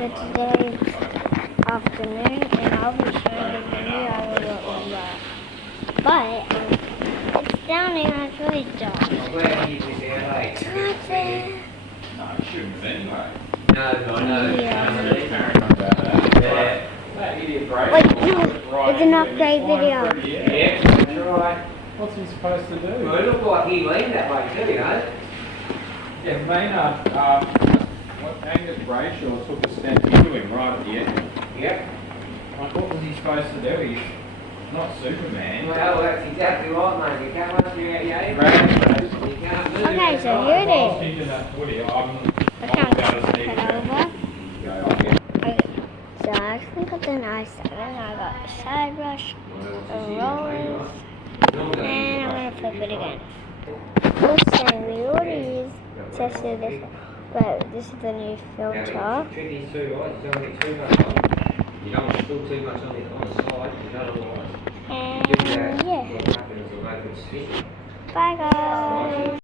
for today's afternoon, and I'll be showing the new irobot roomba. But it's down here and it's really dark. It's right there. No, it shouldn't have anyway. No. Yeah. That idiot break. Wait, no, it's an upgrade video. Yeah, that's right. What's he supposed to do? Well, it looked like he leaned that way too, you know. Yeah, Maynard, what Angus Brayshaw took a step into him right at the end. Yep. Like, what was he supposed to do? He's not Superman. Well, that's exactly right, mate. You can't run through out your age. Right. You can't move. Okay, so here it I was is. thinking that Woody, I can't put it over. Okay, so I actually got the nice 7. I got a side brush, a roll, and I'm gonna flip it again. Listen, we already tested this, but this is the new filter. Tricky too, right? You don't want it too much on. You don't want to spill too much on the side. You don't otherwise. And yeah, bye guys.